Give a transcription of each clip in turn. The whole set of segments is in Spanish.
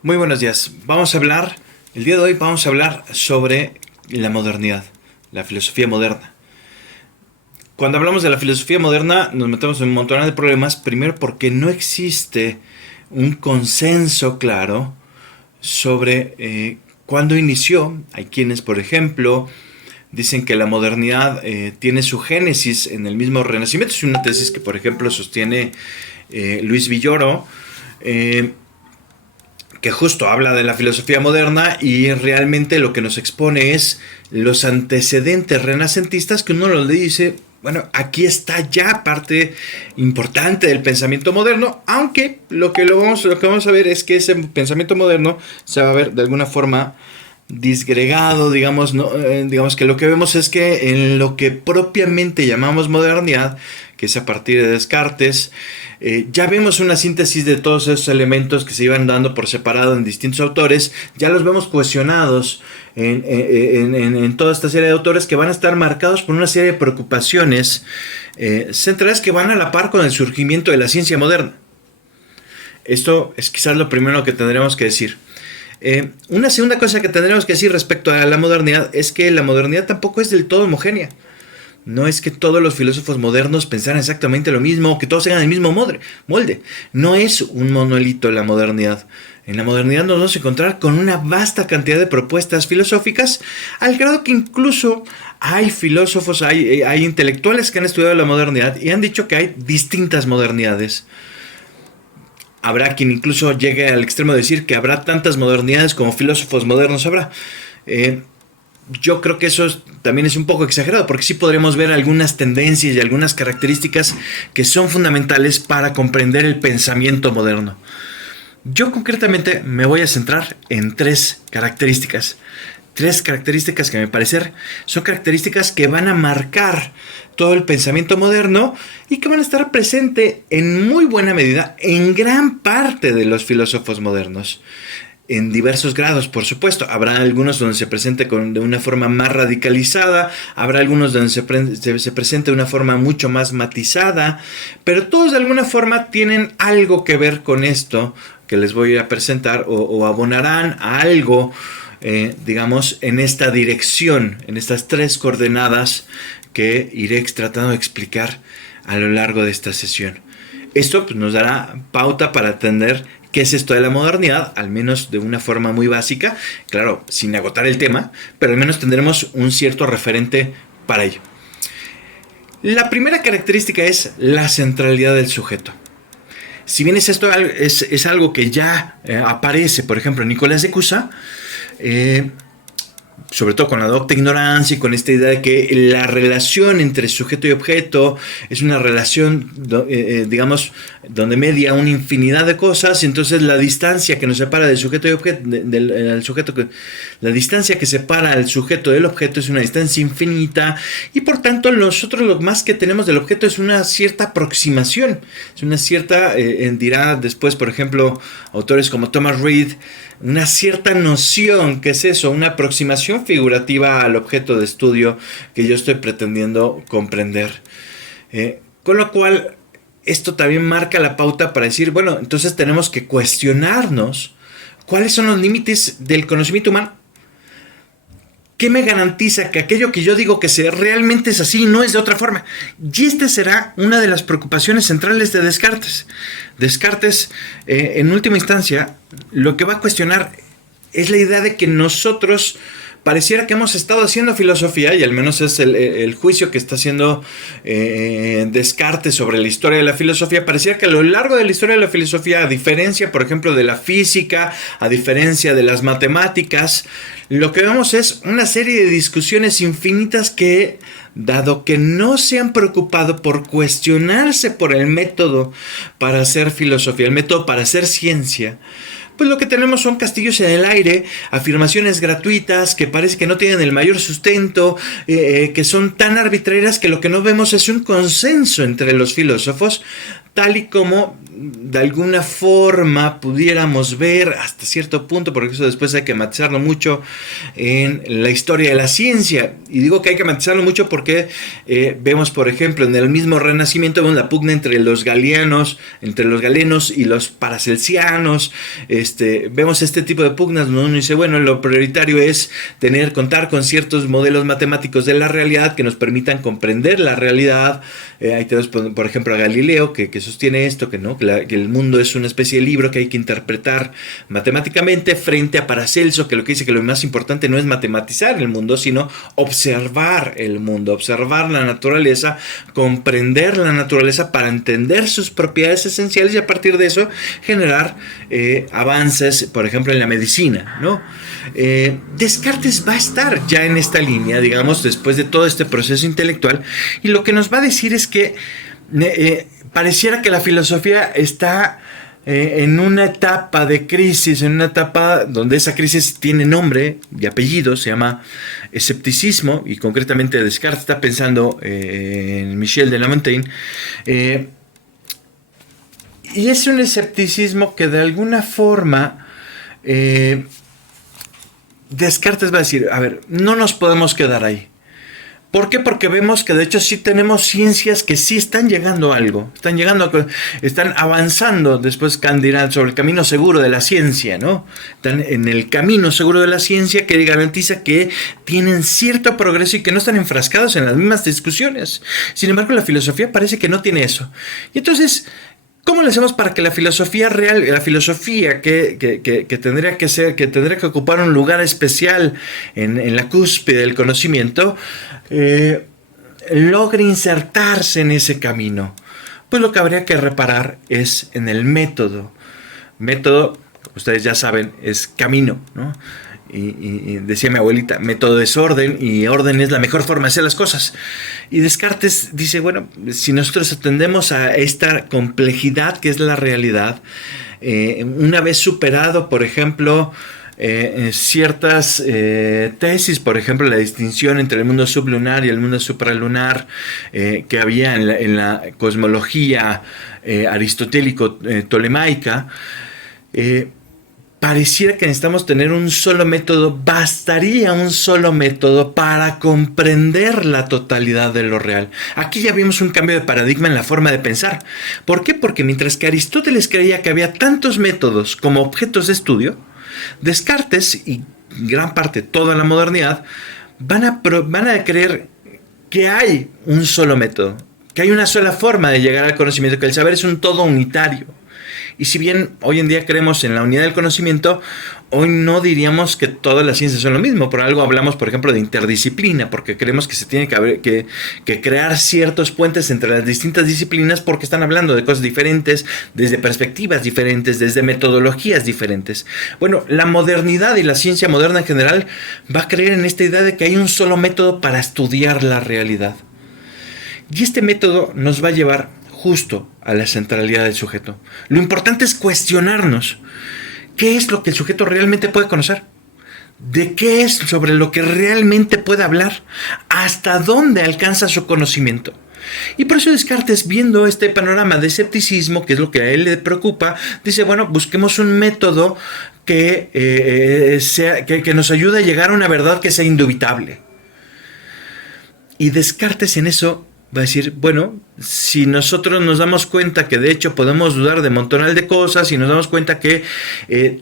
Muy buenos días. El día de hoy vamos a hablar sobre la modernidad, la filosofía moderna. Cuando hablamos de la filosofía moderna nos metemos en un montón de problemas, primero porque no existe un consenso claro sobre cuándo inició. Hay quienes, por ejemplo, dicen que la modernidad tiene su génesis en el mismo Renacimiento. Es una tesis que, por ejemplo, sostiene Luis Villoro, que justo habla de la filosofía moderna y realmente lo que nos expone es los antecedentes renacentistas que uno lo dice, bueno, aquí está ya parte importante del pensamiento moderno, aunque lo que vamos a ver es que ese pensamiento moderno se va a ver de alguna forma disgregado, digamos, ¿no? Digamos que lo que vemos es que en lo que propiamente llamamos modernidad, que es a partir de Descartes, ya vemos una síntesis de todos esos elementos que se iban dando por separado en distintos autores, ya los vemos cohesionados en toda esta serie de autores que van a estar marcados por una serie de preocupaciones centrales que van a la par con el surgimiento de la ciencia moderna. Esto es quizás lo primero que tendremos que decir. Una segunda cosa que tendremos que decir respecto a la modernidad es que la modernidad tampoco es del todo homogénea. No es que todos los filósofos modernos pensaran exactamente lo mismo o que todos tengan el mismo molde. No es un monolito la modernidad. En la modernidad nos vamos a encontrar con una vasta cantidad de propuestas filosóficas, al grado que incluso hay filósofos, hay intelectuales que han estudiado la modernidad y han dicho que hay distintas modernidades. Habrá quien incluso llegue al extremo de decir que habrá tantas modernidades como filósofos modernos habrá. Yo creo que eso también es un poco exagerado, porque sí podremos ver algunas tendencias y algunas características que son fundamentales para comprender el pensamiento moderno. Yo concretamente me voy a centrar en tres características. Tres características que a mi parecer son características que van a marcar todo el pensamiento moderno y que van a estar presentes en muy buena medida en gran parte de los filósofos modernos. En diversos grados, por supuesto. Habrá algunos donde se presente de una forma más radicalizada, habrá algunos donde se presente de una forma mucho más matizada, pero todos de alguna forma tienen algo que ver con esto que les voy a presentar o abonarán a algo, digamos, en esta dirección, en estas tres coordenadas que iré tratando de explicar a lo largo de esta sesión. Esto pues, nos dará pauta para entender qué es esto de la modernidad, al menos de una forma muy básica, claro, sin agotar el tema, pero al menos tendremos un cierto referente para ello. La primera característica es la centralidad del sujeto. Si bien es algo que ya aparece, por ejemplo, en Nicolás de Cusa, sobre todo con la docta ignorancia y con esta idea de que la relación entre sujeto y objeto es una relación, digamos, donde media una infinidad de cosas, y entonces la distancia que nos separa del sujeto y objeto, la distancia que separa al sujeto del objeto es una distancia infinita, y por tanto nosotros lo más que tenemos del objeto es una cierta aproximación, es una cierta, dirá después, por ejemplo, autores como Thomas Reid, una cierta noción, ¿qué es eso? Una aproximación figurativa al objeto de estudio que yo estoy pretendiendo comprender. Con lo cual, esto también marca la pauta para decir, bueno, entonces tenemos que cuestionarnos cuáles son los límites del conocimiento humano. ¿Qué me garantiza que aquello que yo digo que realmente es así y no es de otra forma? Y esta será una de las preocupaciones centrales de Descartes. Descartes, en última instancia, lo que va a cuestionar es la idea de que nosotros pareciera que hemos estado haciendo filosofía, y al menos es el juicio que está haciendo Descartes sobre la historia de la filosofía. Pareciera que a lo largo de la historia de la filosofía, a diferencia, por ejemplo, de la física, a diferencia de las matemáticas, lo que vemos es una serie de discusiones infinitas que, dado que no se han preocupado por cuestionarse por el método para hacer filosofía, el método para hacer ciencia, pues lo que tenemos son castillos en el aire, afirmaciones gratuitas que parece que no tienen el mayor sustento, que son tan arbitrarias que lo que no vemos es un consenso entre los filósofos tal y como de alguna forma pudiéramos ver hasta cierto punto, porque eso después hay que matizarlo mucho en la historia de la ciencia. Y digo que hay que matizarlo mucho porque vemos, por ejemplo, en el mismo Renacimiento vemos la pugna entre los galenos y los paracelsianos. Vemos este tipo de pugnas donde uno dice, bueno, lo prioritario es contar con ciertos modelos matemáticos de la realidad que nos permitan comprender la realidad. Ahí tenemos, por ejemplo, a Galileo que sostiene esto, que el mundo es una especie de libro que hay que interpretar matemáticamente, frente a Paracelso, que lo que dice que lo más importante no es matematizar el mundo, sino observar el mundo, observar la naturaleza, comprender la naturaleza para entender sus propiedades esenciales y a partir de eso generar avances, por ejemplo, en la medicina, ¿no? Descartes va a estar ya en esta línea, digamos, después de todo este proceso intelectual, y lo que nos va a decir es que pareciera que la filosofía está en una etapa de crisis, en una etapa donde esa crisis tiene nombre y apellido, se llama escepticismo, y concretamente Descartes está pensando en Michel de la Montaigne, y es un escepticismo que de alguna forma Descartes va a decir, a ver, no nos podemos quedar ahí. ¿Por qué? Porque vemos que de hecho sí tenemos ciencias que sí están llegando a algo, están avanzando. Después Kant dirá sobre el camino seguro de la ciencia, ¿no? Están en el camino seguro de la ciencia que garantiza que tienen cierto progreso y que no están enfrascados en las mismas discusiones. Sin embargo, la filosofía parece que no tiene eso. Y entonces, ¿cómo le hacemos para que la filosofía real, la filosofía que tendría que ocupar un lugar especial en la cúspide del conocimiento, logre insertarse en ese camino? Pues lo que habría que reparar es en el método. Método, como ustedes ya saben, es camino, ¿no? Y decía mi abuelita, método es orden y orden es la mejor forma de hacer las cosas. Y Descartes dice, bueno, si nosotros atendemos a esta complejidad que es la realidad, una vez superado, por ejemplo, ciertas tesis, por ejemplo, la distinción entre el mundo sublunar y el mundo supralunar que había en la cosmología aristotélico-tolemaica, pareciera que necesitamos tener un solo método, bastaría un solo método para comprender la totalidad de lo real. Aquí ya vimos un cambio de paradigma en la forma de pensar. ¿Por qué? Porque mientras que Aristóteles creía que había tantos métodos como objetos de estudio, Descartes y gran parte toda la modernidad van a creer que hay un solo método, que hay una sola forma de llegar al conocimiento, que el saber es un todo unitario. Y si bien hoy en día creemos en la unidad del conocimiento, hoy no diríamos que todas las ciencias son lo mismo. Por algo hablamos, por ejemplo, de interdisciplina, porque creemos que se tiene que crear ciertos puentes entre las distintas disciplinas porque están hablando de cosas diferentes, desde perspectivas diferentes, desde metodologías diferentes. Bueno, la modernidad y la ciencia moderna en general va a creer en esta idea de que hay un solo método para estudiar la realidad. Y este método nos va a llevar justo a la centralidad del sujeto. Lo importante es cuestionarnos qué es lo que el sujeto realmente puede conocer, de qué es sobre lo que realmente puede hablar, hasta dónde alcanza su conocimiento. Y por eso Descartes, viendo este panorama de escepticismo, que es lo que a él le preocupa, dice, bueno, busquemos un método que nos ayude a llegar a una verdad que sea indubitable. Y Descartes en eso va a decir, bueno, si nosotros nos damos cuenta que de hecho podemos dudar de montonal de cosas y nos damos cuenta que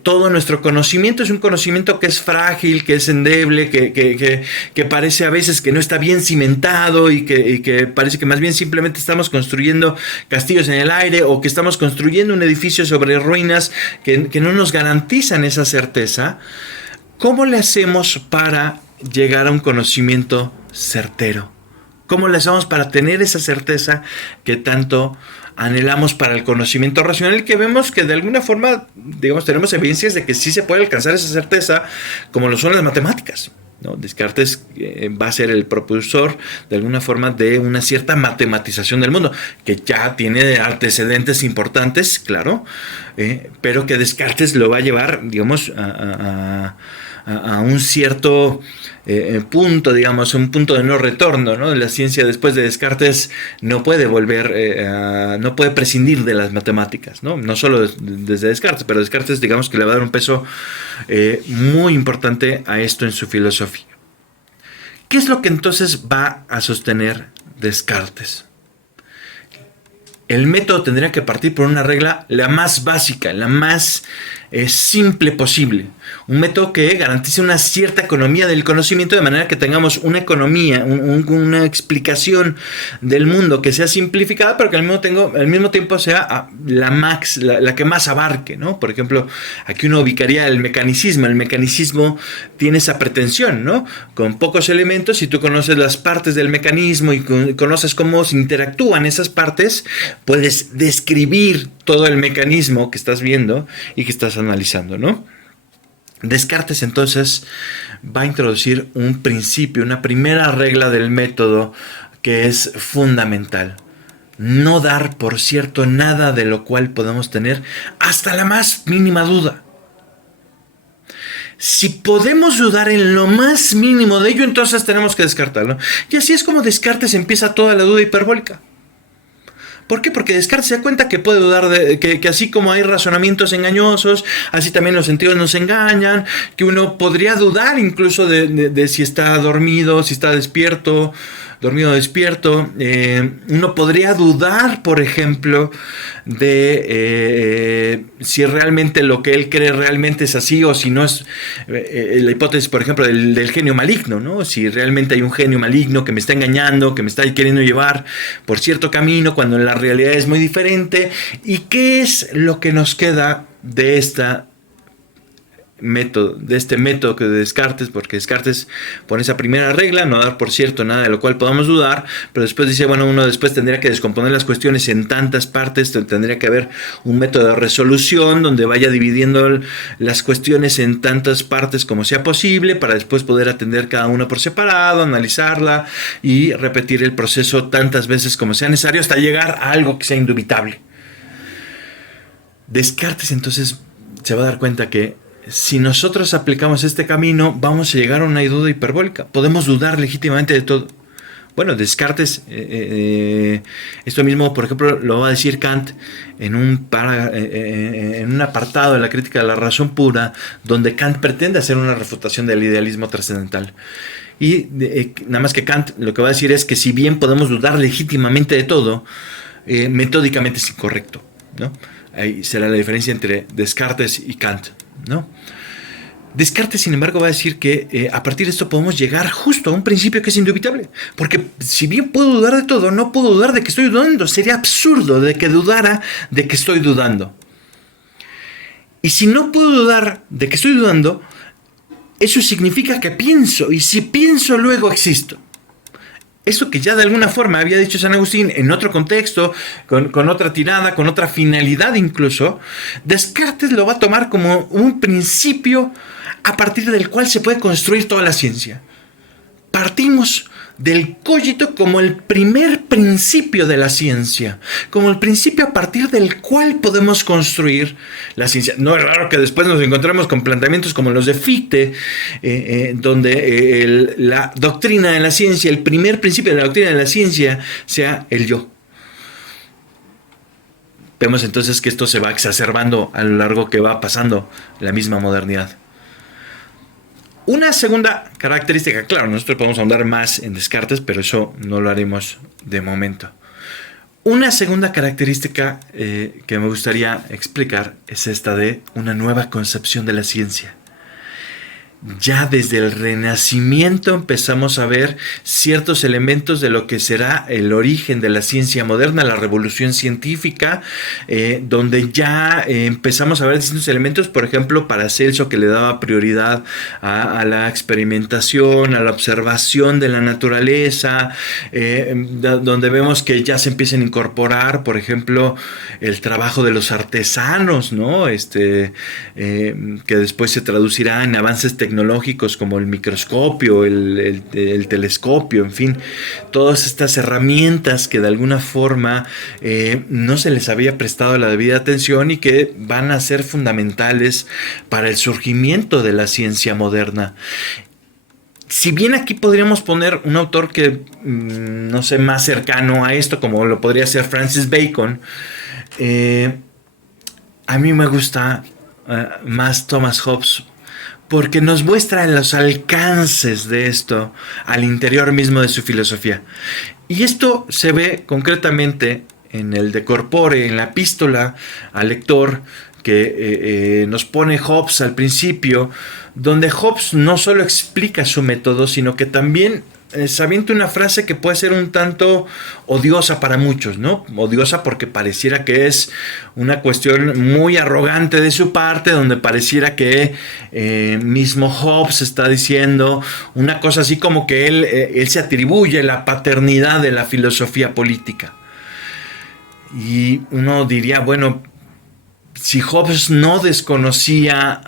todo nuestro conocimiento es un conocimiento que es frágil, que es endeble, que parece a veces que no está bien cimentado y que parece que más bien simplemente estamos construyendo castillos en el aire o que estamos construyendo un edificio sobre ruinas que no nos garantizan esa certeza, ¿cómo le hacemos para llegar a un conocimiento certero? ¿Cómo le hacemos para tener esa certeza que tanto anhelamos para el conocimiento racional? Que vemos que de alguna forma, digamos, tenemos evidencias de que sí se puede alcanzar esa certeza, como lo son las matemáticas, ¿no? Descartes va a ser el propulsor de alguna forma de una cierta matematización del mundo, que ya tiene antecedentes importantes, claro, pero que Descartes lo va a llevar, digamos, a un cierto punto, digamos, un punto de no retorno, ¿no? La ciencia después de Descartes no puede no puede prescindir de las matemáticas, ¿no? No solo desde Descartes, pero Descartes, digamos que le va a dar un peso muy importante a esto en su filosofía. ¿Qué es lo que entonces va a sostener Descartes? El método tendría que partir por una regla la más básica, la más simple posible. Un método que garantice una cierta economía del conocimiento, de manera que tengamos una economía, una explicación del mundo que sea simplificada, pero que al mismo tiempo sea la que más abarque, ¿no? Por ejemplo, aquí uno ubicaría el mecanicismo. El mecanicismo tiene esa pretensión, ¿no? Con pocos elementos, si tú conoces las partes del mecanismo y conoces cómo se interactúan esas partes, puedes describir todo el mecanismo que estás viendo y que estás analizando, ¿no? Descartes entonces va a introducir un principio, una primera regla del método que es fundamental. No dar por cierto nada de lo cual podemos tener hasta la más mínima duda. Si podemos dudar en lo más mínimo de ello, entonces tenemos que descartarlo. Y así es como Descartes empieza toda la duda hiperbólica. ¿Por qué? Porque Descartes se da cuenta que puede dudar que así como hay razonamientos engañosos, así también los sentidos nos engañan, que uno podría dudar incluso de si está dormido, si está despierto, dormido o despierto. Uno podría dudar, por ejemplo, de si realmente lo que él cree realmente es así, o si no es la hipótesis, por ejemplo, del genio maligno, ¿no? Si realmente hay un genio maligno que me está engañando, que me está queriendo llevar por cierto camino, cuando la realidad es muy diferente. ¿Y qué es lo que nos queda de este método que de Descartes? Porque Descartes pone esa primera regla, no dar por cierto nada de lo cual podamos dudar, pero después dice, bueno, uno después tendría que descomponer las cuestiones en tantas partes, tendría que haber un método de resolución donde vaya dividiendo las cuestiones en tantas partes como sea posible, para después poder atender cada una por separado, analizarla y repetir el proceso tantas veces como sea necesario hasta llegar a algo que sea indubitable. Descartes entonces se va a dar cuenta que si nosotros aplicamos este camino, vamos a llegar a una duda hiperbólica. Podemos dudar legítimamente de todo. Bueno, Descartes, esto mismo, por ejemplo, lo va a decir Kant en un apartado de la crítica de la razón pura, donde Kant pretende hacer una refutación del idealismo trascendental. Y nada más que Kant lo que va a decir es que si bien podemos dudar legítimamente de todo, metódicamente es incorrecto, ¿no? Ahí será la diferencia entre Descartes y Kant, ¿no? Descartes, sin embargo, va a decir que a partir de esto podemos llegar justo a un principio que es indubitable. Porque si bien puedo dudar de todo, no puedo dudar de que estoy dudando. Sería absurdo de que dudara de que estoy dudando. Y si no puedo dudar de que estoy dudando, eso significa que pienso. Y si pienso, luego existo. Eso que ya de alguna forma había dicho San Agustín en otro contexto, con otra tirada, con otra finalidad incluso, Descartes lo va a tomar como un principio a partir del cual se puede construir toda la ciencia. Partimos del cogito como el primer principio de la ciencia, como el principio a partir del cual podemos construir la ciencia. No es raro que después nos encontremos con planteamientos como los de Fichte, donde la doctrina de la ciencia, el primer principio de la doctrina de la ciencia sea el yo. Vemos entonces que esto se va exacerbando a lo largo que va pasando la misma modernidad. Una segunda característica, claro, nosotros podemos ahondar más en Descartes, pero eso no lo haremos de momento. Una segunda característica que me gustaría explicar es esta de una nueva concepción de la ciencia. Ya desde el Renacimiento empezamos a ver ciertos elementos de lo que será el origen de la ciencia moderna, la revolución científica, donde ya empezamos a ver distintos elementos, por ejemplo, Paracelso, que le daba prioridad a la experimentación, a la observación de la naturaleza, donde vemos que ya se empiezan a incorporar, por ejemplo, el trabajo de los artesanos, ¿no? Que después se traducirá en avances tecnológicos tecnológicos como el microscopio, el telescopio, en fin, todas estas herramientas que de alguna forma no se les había prestado la debida atención y que van a ser fundamentales para el surgimiento de la ciencia moderna. Si bien aquí podríamos poner un autor que, no sé, más cercano a esto, como lo podría ser Francis Bacon, a mí me gusta más Thomas Hobbes, porque nos muestra los alcances de esto al interior mismo de su filosofía. Y esto se ve concretamente en el De Corpore, en la epístola al lector que nos pone Hobbes al principio, donde Hobbes no solo explica su método, sino que también se avienta una frase que puede ser un tanto odiosa para muchos, ¿no? Odiosa porque pareciera que es una cuestión muy arrogante de su parte, donde pareciera que mismo Hobbes está diciendo una cosa así como que él se atribuye la paternidad de la filosofía política. Y uno diría, bueno, si Hobbes no desconocía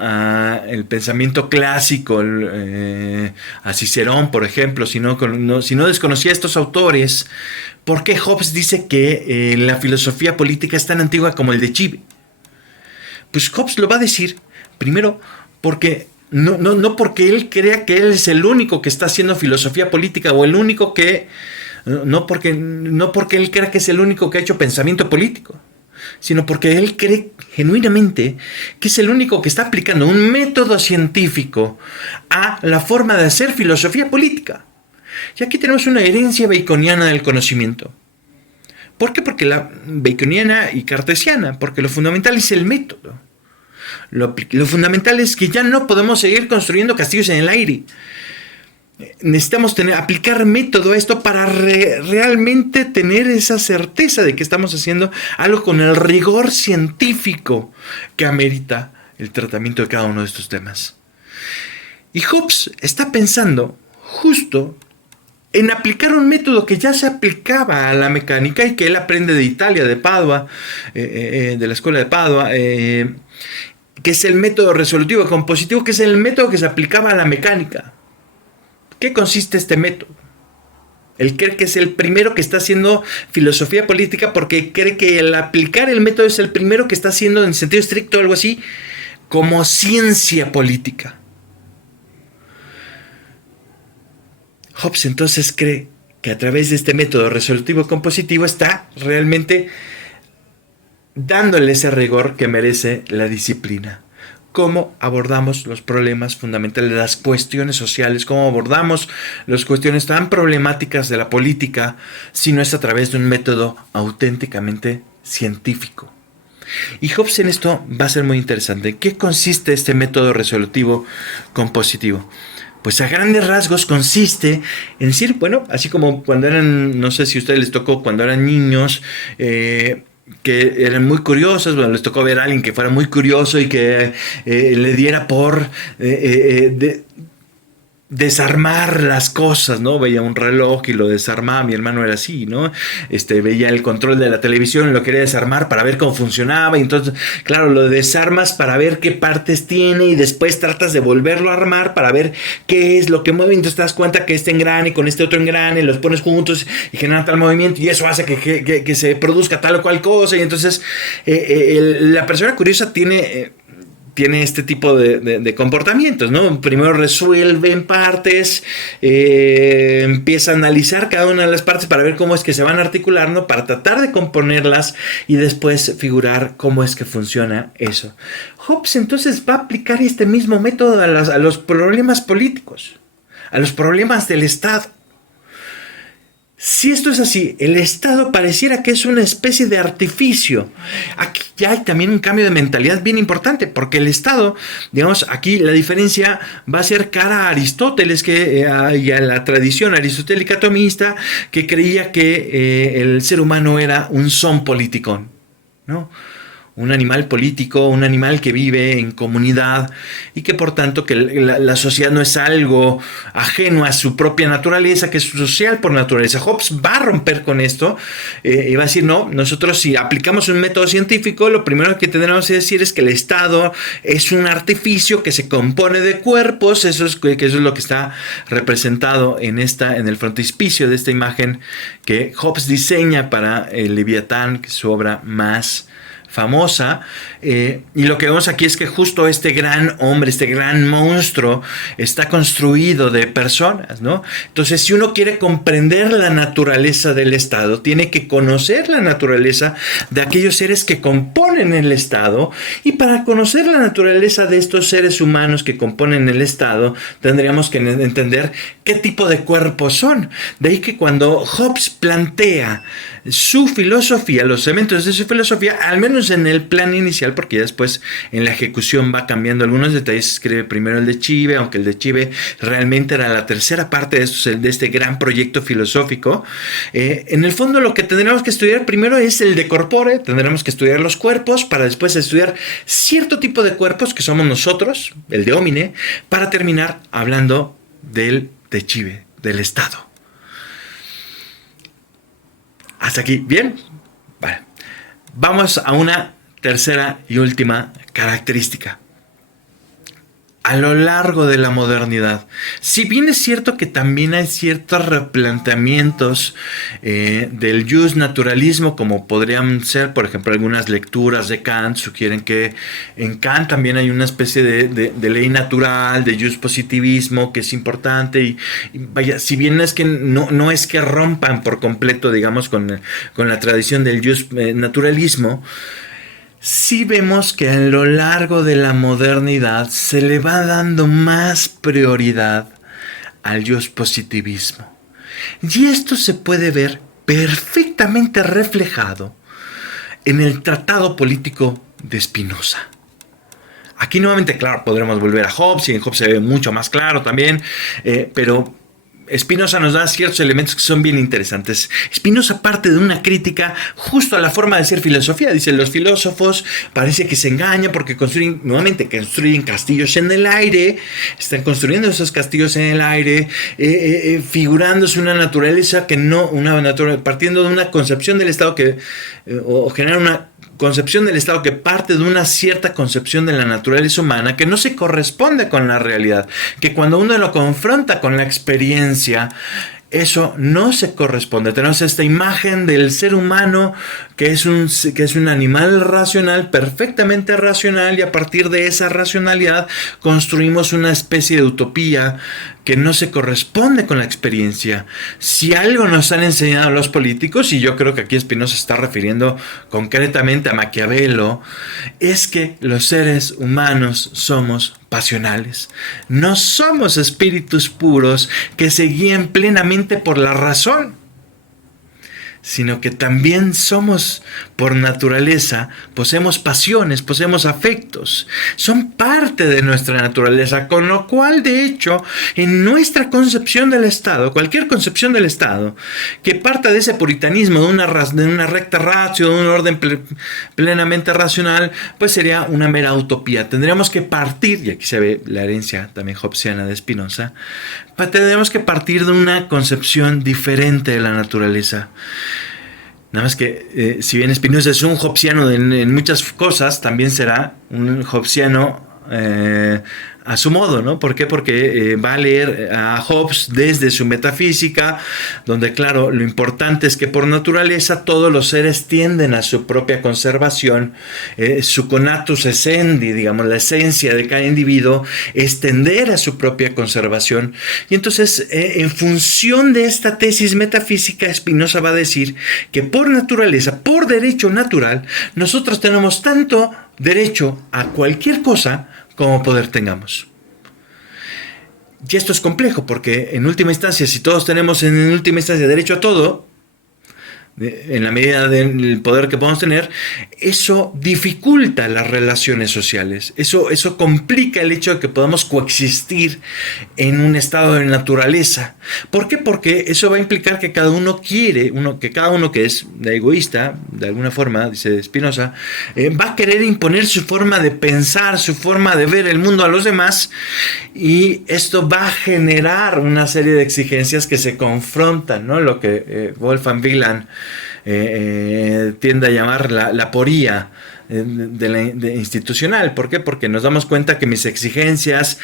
el pensamiento clásico, a Cicerón, por ejemplo, si no desconocía a estos autores, ¿por qué Hobbes dice que la filosofía política es tan antigua como el de Chivy? Pues Hobbes lo va a decir, primero, porque no porque él crea que él es el único que está haciendo filosofía política o el único que... No porque él crea que es el único que ha hecho pensamiento político, sino porque él cree genuinamente que es el único que está aplicando un método científico a la forma de hacer filosofía política. Y aquí tenemos una herencia baconiana del conocimiento. ¿Por qué? Porque la baconiana y cartesiana, porque lo fundamental es el método. Lo fundamental es que ya no podemos seguir construyendo castillos en el aire. Necesitamos aplicar método a esto para realmente tener esa certeza de que estamos haciendo algo con el rigor científico que amerita el tratamiento de cada uno de estos temas. Y Hobbes está pensando justo en aplicar un método que ya se aplicaba a la mecánica y que él aprende de Italia, de Padua, de la escuela de Padua, que es el método resolutivo compositivo, que es el método que se aplicaba a la mecánica. ¿Qué consiste este método? Él cree que es el primero que está haciendo filosofía política porque cree que el aplicar el método es el primero que está haciendo, en sentido estricto, algo así, como ciencia política. Hobbes entonces cree que a través de este método resolutivo compositivo está realmente dándole ese rigor que merece la disciplina. Cómo abordamos los problemas fundamentales, las cuestiones sociales, cómo abordamos las cuestiones tan problemáticas de la política, si no es a través de un método auténticamente científico. Y Hobbes en esto va a ser muy interesante. ¿Qué consiste este método resolutivo compositivo? Pues a grandes rasgos consiste en decir, bueno, así como cuando eran, no sé si a ustedes les tocó, cuando eran niños, que eran muy curiosos, bueno, les tocó ver a alguien que fuera muy curioso y que le diera por desarmar las cosas, ¿no? Veía un reloj y lo desarmaba, mi hermano era así, ¿no? Veía el control de la televisión y lo quería desarmar para ver cómo funcionaba y entonces, claro, lo desarmas para ver qué partes tiene y después tratas de volverlo a armar para ver qué es lo que mueve y entonces te das cuenta que este engrane con este otro engrane los pones juntos y generan tal movimiento y eso hace que se produzca tal o cual cosa y entonces la persona curiosa tiene este tipo de comportamientos, ¿no? Primero resuelve en partes, empieza a analizar cada una de las partes para ver cómo es que se van articulando, para tratar de componerlas y después figurar cómo es que funciona eso. Hobbes entonces va a aplicar este mismo método a los problemas políticos, a los problemas del Estado. Si esto es así, el Estado pareciera que es una especie de artificio. Aquí ya hay también un cambio de mentalidad bien importante, porque el Estado, digamos, aquí la diferencia va a ser cara a Aristóteles y a la tradición aristotélica tomista, que creía que el ser humano era un son politicón, ¿no? un animal político, un animal que vive en comunidad y que por tanto que la sociedad no es algo ajeno a su propia naturaleza, que es social por naturaleza. Hobbes va a romper con esto y va a decir, no, nosotros si aplicamos un método científico, lo primero que tendremos que decir es que el Estado es un artificio que se compone de cuerpos, eso es lo que está representado en el frontispicio de esta imagen que Hobbes diseña para el Leviatán, que es su obra más famosa, y lo que vemos aquí es que justo este gran hombre, este gran monstruo está construido de personas, ¿no? Entonces, si uno quiere comprender la naturaleza del Estado, tiene que conocer la naturaleza de aquellos seres que componen el Estado, y para conocer la naturaleza de estos seres humanos que componen el Estado, tendríamos que entender qué tipo de cuerpos son. De ahí que cuando Hobbes plantea su filosofía, los elementos de su filosofía, al menos en el plan inicial, porque ya después en la ejecución va cambiando algunos detalles, escribe primero el de Chive, aunque el de Chive realmente era la tercera parte de este gran proyecto filosófico. En el fondo lo que tendremos que estudiar primero es el de corpore, tendremos que estudiar los cuerpos para después estudiar cierto tipo de cuerpos que somos nosotros, el de homine, para terminar hablando del de Chive, del Estado. ¿Hasta aquí? ¿Bien? Vale. Vamos a una tercera y última característica. A lo largo de la modernidad, si bien es cierto que también hay ciertos replanteamientos del justnaturalismo, como podrían ser, por ejemplo, algunas lecturas de Kant sugieren que en Kant también hay una especie de ley natural, de justpositivismo, que es importante, y vaya, si bien es que no es que rompan por completo, digamos, con la tradición del justnaturalismo, sí vemos que a lo largo de la modernidad se le va dando más prioridad al positivismo. Y esto se puede ver perfectamente reflejado en el tratado político de Spinoza. Aquí nuevamente, claro, podremos volver a Hobbes, y en Hobbes se ve mucho más claro también, pero Spinoza nos da ciertos elementos que son bien interesantes. Spinoza parte de una crítica justo a la forma de hacer filosofía. Dice, los filósofos parece que se engañan porque construyen castillos en el aire, están construyendo esos castillos en el aire, figurándose una naturaleza que no, partiendo de una concepción del Estado o generar una concepción del Estado que parte de una cierta concepción de la naturaleza humana que no se corresponde con la realidad, que cuando uno lo confronta con la experiencia, eso no se corresponde. Tenemos esta imagen del ser humano que es un animal racional, perfectamente racional, y a partir de esa racionalidad construimos una especie de utopía que no se corresponde con la experiencia. Si algo nos han enseñado los políticos, y yo creo que aquí Spinoza se está refiriendo concretamente a Maquiavelo, es que los seres humanos somos pasionales. No somos espíritus puros que se guíen plenamente por la razón, sino que también somos, por naturaleza, poseemos pasiones, poseemos afectos, son parte de nuestra naturaleza, con lo cual, de hecho, en nuestra concepción del Estado, cualquier concepción del Estado, que parta de ese puritanismo, de una recta ratio, de un orden plenamente racional, pues sería una mera utopía. Tendríamos que partir, y aquí se ve la herencia también hobbesiana de Spinoza, tendríamos que partir de una concepción diferente de la naturaleza. Nada más que, si bien Spinoza es un hobbesiano en muchas cosas, también será un hobbesiano a su modo, ¿no? ¿Por qué? Porque va a leer a Hobbes desde su metafísica, donde, claro, lo importante es que por naturaleza todos los seres tienden a su propia conservación, su conatus essendi, digamos, la esencia de cada individuo es tender a su propia conservación. Y entonces, en función de esta tesis metafísica, Spinoza va a decir que por naturaleza, por derecho natural, nosotros tenemos tanto derecho a cualquier cosa como poder tengamos. Y esto es complejo porque en última instancia, si todos tenemos en última instancia derecho a todo, en la medida del poder que podemos tener, eso dificulta las relaciones sociales. Eso complica el hecho de que podamos coexistir en un estado de naturaleza. ¿Por qué? Porque eso va a implicar que cada uno que es egoísta, de alguna forma, dice Spinoza, va a querer imponer su forma de pensar, su forma de ver el mundo a los demás, y esto va a generar una serie de exigencias que se confrontan, ¿no? Lo que Wolfgang Wieland tiende a llamar la poría institucional. ¿Por qué? Porque nos damos cuenta que mis exigencias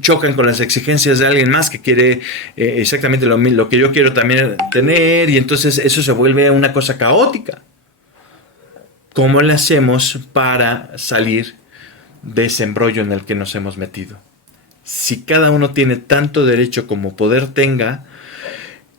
chocan con las exigencias de alguien más que quiere exactamente lo que yo quiero también tener, y entonces eso se vuelve una cosa caótica. ¿Cómo le hacemos para salir de ese embrollo en el que nos hemos metido? Si cada uno tiene tanto derecho como poder tenga,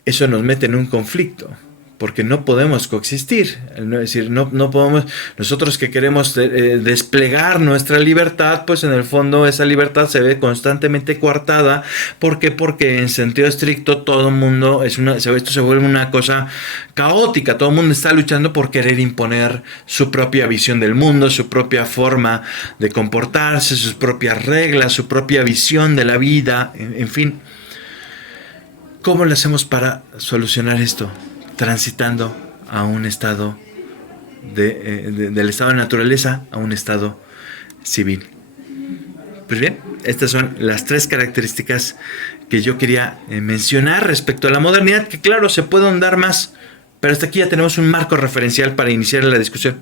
eso nos mete en un conflicto, porque no podemos coexistir. Es decir, no podemos, nosotros que queremos desplegar nuestra libertad, pues en el fondo esa libertad se ve constantemente coartada. ¿Por qué? Porque en sentido estricto todo el mundo esto se vuelve una cosa caótica. Todo el mundo está luchando por querer imponer su propia visión del mundo, su propia forma de comportarse, sus propias reglas, su propia visión de la vida, en fin. ¿Cómo lo hacemos para solucionar esto? Transitando a un estado del estado de naturaleza a un estado civil. Pues bien, estas son las 3 características que yo quería mencionar respecto a la modernidad, que claro, se puede ahondar más, pero hasta aquí ya tenemos un marco referencial para iniciar la discusión.